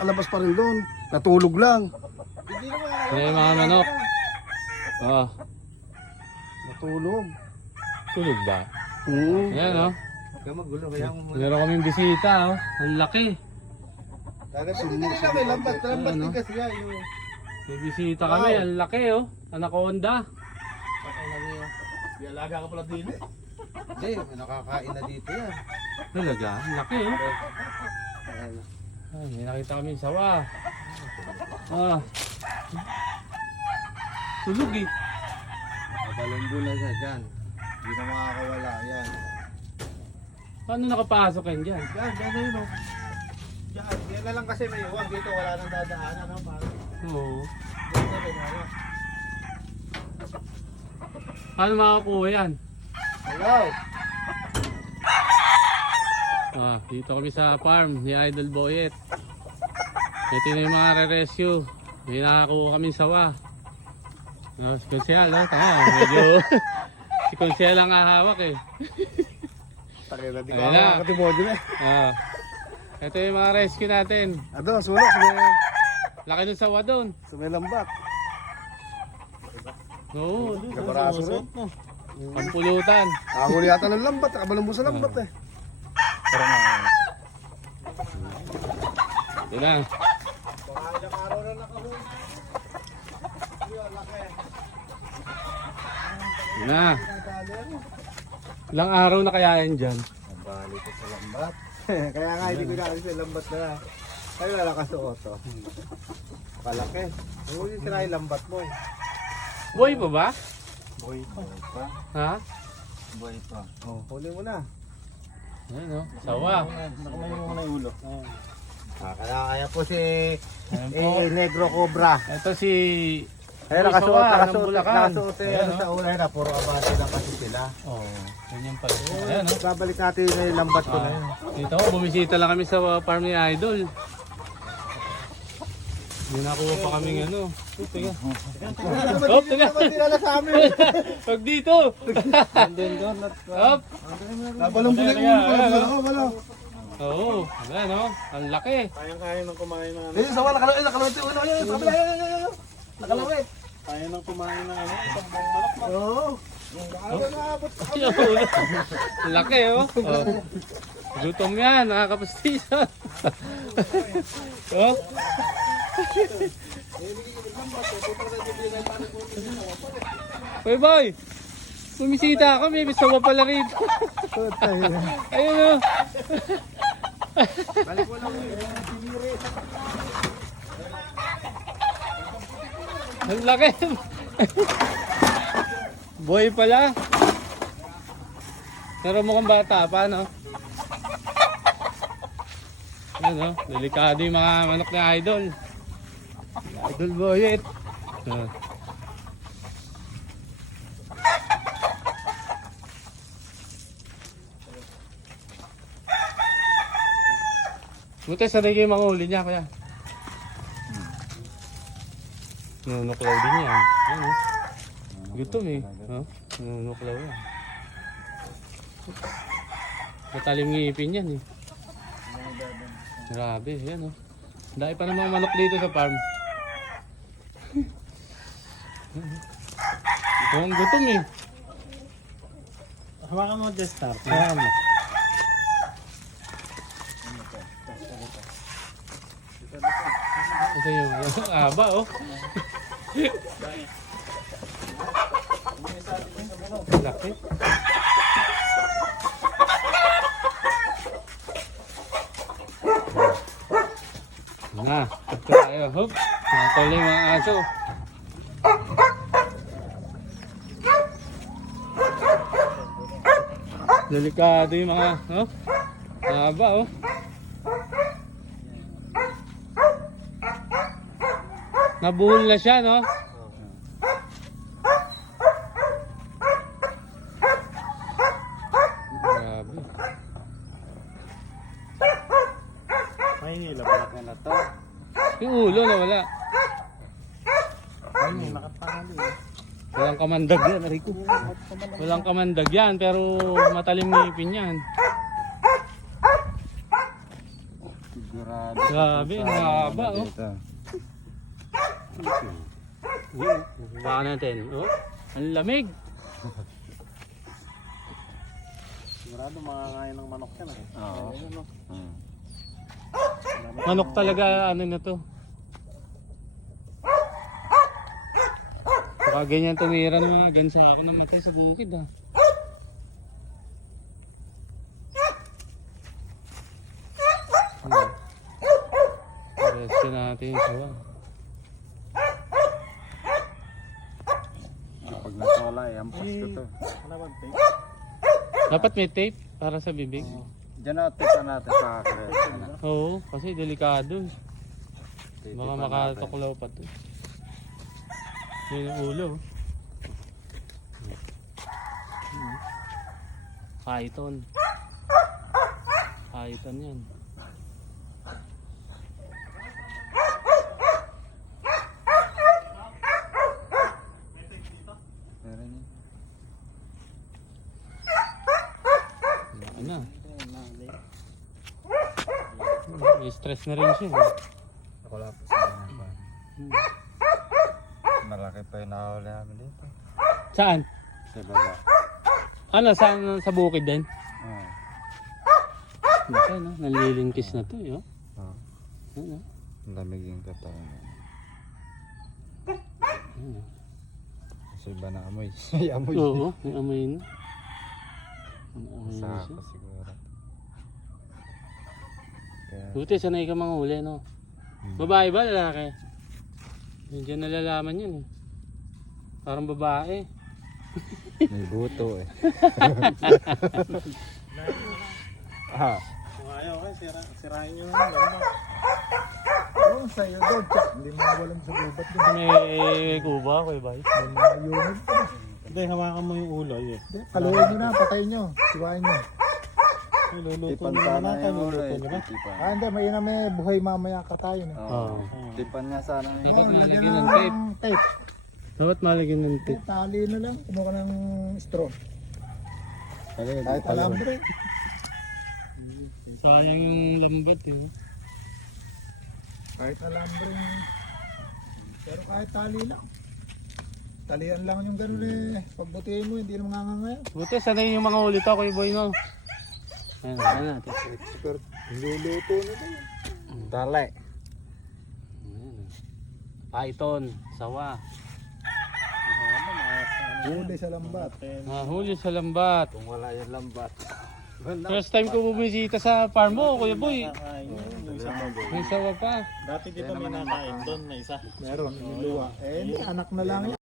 Kalabas pa rin doon. Natulog lang. Yung mga manok. Oh, Natulog. tulog ba? Oo. Ayan oh. Kaya magulo, kaya mo muna. Meron kaming bisita oh. Ang laki. Dagat hindi may lambat. Lambat Ano? din kasi yan. Yung... May bisita kami. Ang laki oh. Anaconda. Patay na niyo. Di alaga ka pala din. Hindi, may nakakain na dito yan. Talaga? Ang laki oh. Ayan. Ay, may nakita kami sawa. Ah. Tulog eh. Mabalumbo na siya dyan. Hindi na makakawala. Yan. Paano nakapasok yan dyan? Yan, yan na yun o. Yan, yan na lang kasi may uwag dito. Wala nang dadaanan. No? Parang Oo. yan na rin. Ano? Paano makakuha yan? Hello! Ah, dito kami sa farm ni Idol Boyet. Ito na yung mga re-rescue. May nakakuha kami sawa. Ah, si Konsyal, oh, tama. Medyo si Konsyal ang hahawak eh. Takay na, di ko Ayan na. ako katibody na. Ah. Ito yung mga rescue natin. Ado, sulok. Sa may, Laki ng sawa doon. sa may lambat. Oo, doon. Kabaraso rin. Pampulutan. Nakahuli yata ng lambat. Nakabalumbo sa lambat eh. Pero na. Yun na. Na. Yun, na. Ilang araw na kaya yan dyan? Bali ko sa lambat. Kaya nga hindi ko nakakita sa lambat na. Kaya wala ka suot to. Kalaki. Oo, yung sira yung lambat mo eh. Boy pa ba? Boy pa. Ha? Boy pa. Oh, huli mo na. Ayan o. Sawa. Nakamay mo yung ulo. Oh. Ah, kaya kaya po si Ayan po. eh, Negro Cobra. Ito si... Ayun, Boy nakasuot, Sawa, ng nakasuot, Bulacan. nakasuot eh, Ayan, ano oh. sa una na, puro abante lang kasi sila. Oh, ganyan pala. Ayan o. Babalik natin yung lambat ko na yun. Ah, dito ko, bumisita lang kami sa uh, farm ni Idol. May nakuha pa kaming ano. Oh, teka. Hop, teka. Hindi sa amin. Pag dito. Andun doon. Hop. Nabalumbo na Teka, yung ulo. ayan, Wala, oh, wala. Oo. Ayan o. Ang laki. Kayang-kaya nang kumain ng ano. Eh, sawa, nakalawit, nakalawit. Nakalawit. Kaya nang kumain ng ano, isang buong na Ang laki oh. oh. Gutom yan. Nakakapastisa. oh. Hoy boy! Bumisita kami, may sawa pala rito. Ayun oh. Ang laki. Boy pala. Pero mukhang bata pa, no? Ano, delikado yung mga manok ni Idol. Idol Boyet. Uh. Buti sanay kayo mga uli niya, kuya. Nunuklaw din yan. Ano? Gutom eh. Oh, nunuklaw yan. Matalim ngipin yan eh. Grabe, yan oh. Dahil pa namang manok dito sa farm. Ang gutom eh. Hawakan mo just start. Ayan. Ito yung aba oh. Laki. Na, tayo. Hop. Nakatuloy yung mga aso. Delikado yung mga, no? Haba, oh. Nabuhol na siya, no? Grabe. May nilabalak na na to. Yung ulo na wala. Ay, nakapangalo eh. Walang kamandag yan, Rico. Walang kamandag yan, pero matalim ngipin yan. Sigurado. Grabe, ang haba, oh. Baka natin. Oh, ang lamig. Sigurado makakain ng manok yan eh. Oo. Ano? Hmm. Manok talaga, ano na to. Baka ganyan tumira ng mga gansa ako na matay sa bukid ah. Hmm. Rescue natin yung sawa. Kapag nasola, eh, ampas ko to. Dapat may tape para sa bibig. Diyan na, tipa natin sa kres. Oo, kasi delikado. eh. Baka makatuklaw pa to. Yun yung ulo. Python. Python yan. Ano na? May stress na rin siya. eh. Ako lang po sa mga. Malaki pa yung nakahuli namin dito. Saan? Sa baba. Ano, saan? Sa bukid din? Oo. Baka no? Nalilingkis na to eh. Oh. Oo. Ano? Ang lamig yung katawan. Ano? Kasi iba na amoy. May amoy. Oo, may amoy na. May amoy na Sa siya. ako siguro. Kaya, Buti, sanay ka mga huli, no? Hmm. Babae ba, lalaki? Medyo nalalaman yun eh. Parang babae. may buto eh. ah, Kung ayaw ka, sira, sirahin nyo naman. Ano? Oo, sa'yo doon. Tsak, hindi mo walang sa gubat. May kuba ko eh, bay. May pa. Hindi, hawakan mo yung ulo. Eh. Kaluhin nyo na, patayin nyo. Siwain nyo. Niluluto tipan naman natin. yung ulo eh. Tipan. Ah, hindi, may na may buhay mamaya katayin. Eh. Oo. Oo. Tipan niya sana. Oh, lagyan na ng tape. Dapat malagyan ng tape. Tali na lang. Kumuha ka ng straw. Kahit Kahit alambre. Sayang yung lambat eh. Kahit alambre. Pero kahit tali lang. Talian lang yung ganun eh. Pagbutihin mo, hindi na mangangangaya. Buti, sanay yung mga ulit ako, boy, no? Ayan, ayan natin. Pero niluluto nila yun. Dali. Ayan. Python, sawa. Huli sa lambat. Nahuli sa lambat. Kung wala yung lambat. First time ko bumisita sa farm mo, Kuya Boy. Yung. May sawa pa. Dati dito may nakain doon na isa. Meron, niluwa. Eh, hindi, anak na lang yan.